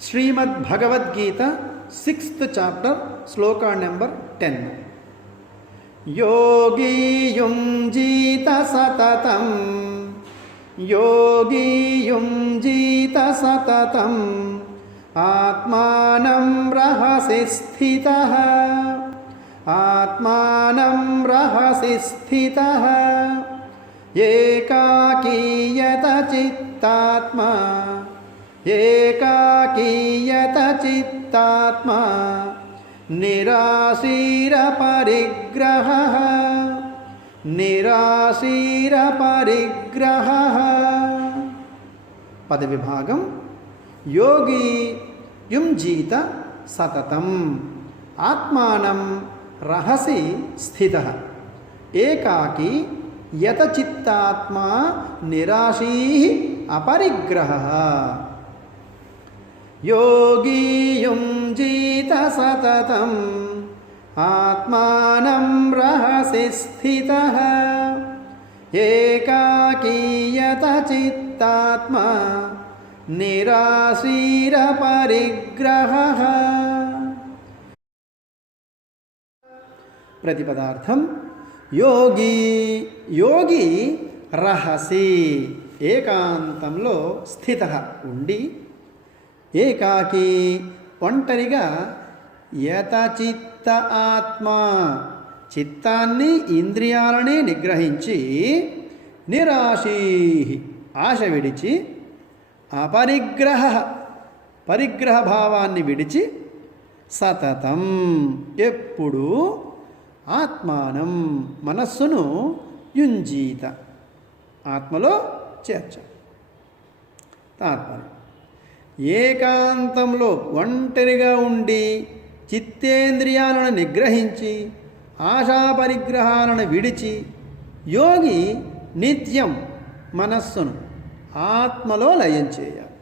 Srimad Bhagavad Gita 6th chapter శ్లోక number 10. యోగి యుంజీత సతతం, యోగి యుంజీత సతతం, ఆత్మానం రహసి స్థితః, ఆత్మానం రహసి స్థితః, ఏకాకీయత చిత్తాత్మా, ఏకాకీయత చిత్తాత్మా, నిరాశీర పరిగ్రహః, నిరాశీర పరిగ్రహః. పదవిభాగం. యోగి యుంజీత సతతం, ఆత్మానం రహసి స్థితః, ఏకాకీ యత చిత్తాత్మా, నిరాశీ అపరిగ్రహః. యోగి యుంజీత సతతం, ఆత్మానం రహసి స్థితః, ఏకాకీయత చిత్తాత్మా, నిరాశీర పరిగ్రహః. ప్రతిపదార్థం. యోగి, యోగి రహసి ఏకాంతంలో స్థితః ఉండి, ఏకాకి ఒంటరిగా, యతచిత్త ఆత్మ చిత్తాన్ని ఇంద్రియాలని నిగ్రహించి, నిరాశీ ఆశ విడిచి, అపరిగ్రహ పరిగ్రహ భావాన్ని విడిచి, సతతం ఎప్పుడూ ఆత్మానం మనస్సును యుంజీత ఆత్మలో చేర్చ. తాత్పర్యం. ఏకాంతంలో ఒంటరిగా ఉండి చిత్తేంద్రియాలను నిగ్రహించి ఆశా పరిగ్రహాలను విడిచి యోగి నిత్యం మనస్సును ఆత్మలో లయం చేయాలి.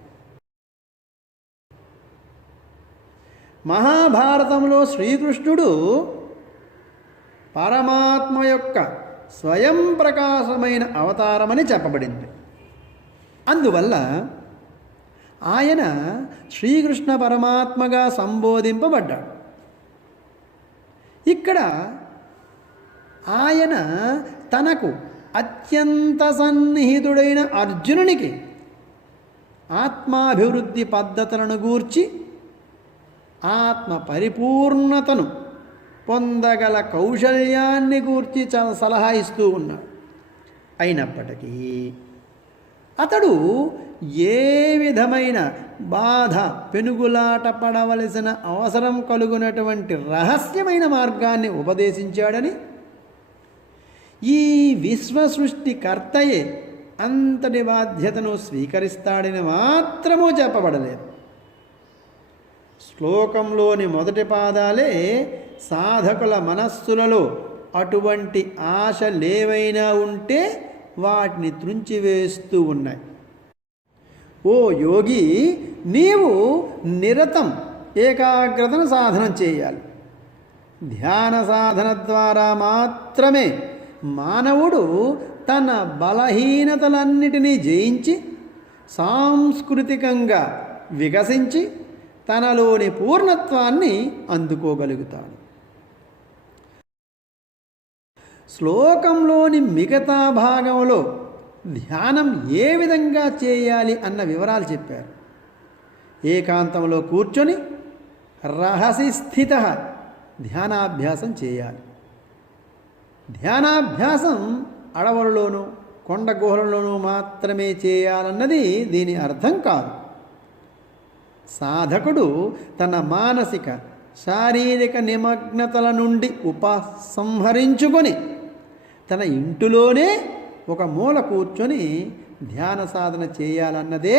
మహాభారతంలో శ్రీకృష్ణుడు పరమాత్మ యొక్క స్వయం ప్రకాశమైన అవతారమని చెప్పబడింది. అందువల్ల ఆయన శ్రీకృష్ణ పరమాత్మగా సంబోధింపబడ్డాడు. ఇక్కడ ఆయన తనకు అత్యంత సన్నిహితుడైన అర్జునునికి ఆత్మాభివృద్ధి పద్ధతులను గూర్చి, ఆత్మ పరిపూర్ణతను పొందగల కౌశల్యాన్ని గూర్చి సలహా ఇస్తూ ఉన్నాడు. అయినప్పటికీ అతడు ఏ విధమైన బాధ, పెనుగులాట పడవలసిన అవసరం కలుగునటువంటి రహస్యమైన మార్గాన్ని ఉపదేశించాడని, ఈ విశ్వ సృష్టికర్తయే అంతటి బాధ్యతను స్వీకరిస్తాడని మాత్రమూ చెప్పబడలేదు. శ్లోకంలోని మొదటి పాదాలే సాధకుల మనస్సులలో అటువంటి ఆశలేవైనా ఉంటే వాటిని త్రుంచివేస్తూ ఉన్నాయి. ఓ యోగి, నీవు నిరతం ఏకాగ్రతను సాధనం చేయాలి. ధ్యాన సాధన ద్వారా మాత్రమే మానవుడు తన బలహీనతలన్నిటినీ జయించి సాంస్కృతికంగా వికసించి తనలోని పూర్ణత్వాన్ని అందుకోగలుగుతాడు. శ్లోకంలోని మిగతా భాగంలో ధ్యానం ఏ విధంగా చేయాలి అన్న వివరాలు చెప్పారు. ఏకాంతంలో కూర్చొని రహసి స్థిత ధ్యానాభ్యాసం చేయాలి. ధ్యానాభ్యాసం అడవులలోనూ కొండ గుహలలోనూ మాత్రమే చేయాలన్నది దీని అర్థం కాదు. సాధకుడు తన మానసిక శారీరక నిమగ్నతల నుండి ఉపసంహరించుకొని తన ఇంటిలోనే ఒక మూల కూర్చొని ధ్యాన సాధన చేయాలన్నదే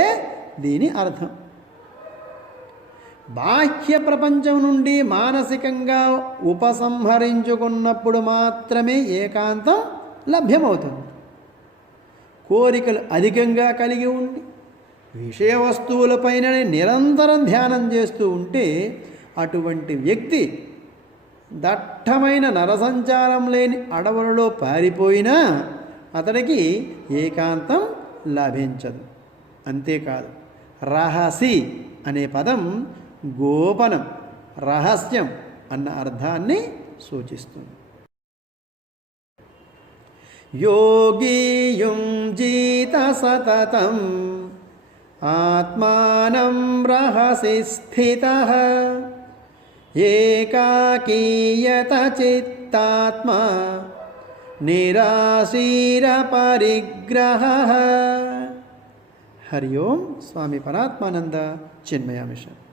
దీని అర్థం. బాహ్య ప్రపంచం నుండి మానసికంగా ఉపసంహరించుకున్నప్పుడు మాత్రమే ఏకాంతం లభ్యమవుతుంది. కోరికలు అధికంగా కలిగి ఉండి విషయ వస్తువులపైననే నిరంతరం ధ్యానం చేస్తూ ఉంటే అటువంటి వ్యక్తి దట్టమైన నరసంచారం లేని అడవులలో పారిపోయినా అతడికి ఏకాంతం లభించదు. అంతేకాదు, రహసి అనే పదం గోపనం, రహస్యం అన్న అర్థాన్ని సూచిస్తుంది. యోగి యుంజీత సతతం ఆత్మానం రహసి స్థితః ఏకాకీయత చిత్తాత్మా నిరాశీర పరిగ్రహః. హరి ఓం. స్వామి పరాత్మానంద చిన్మయ మిషన్.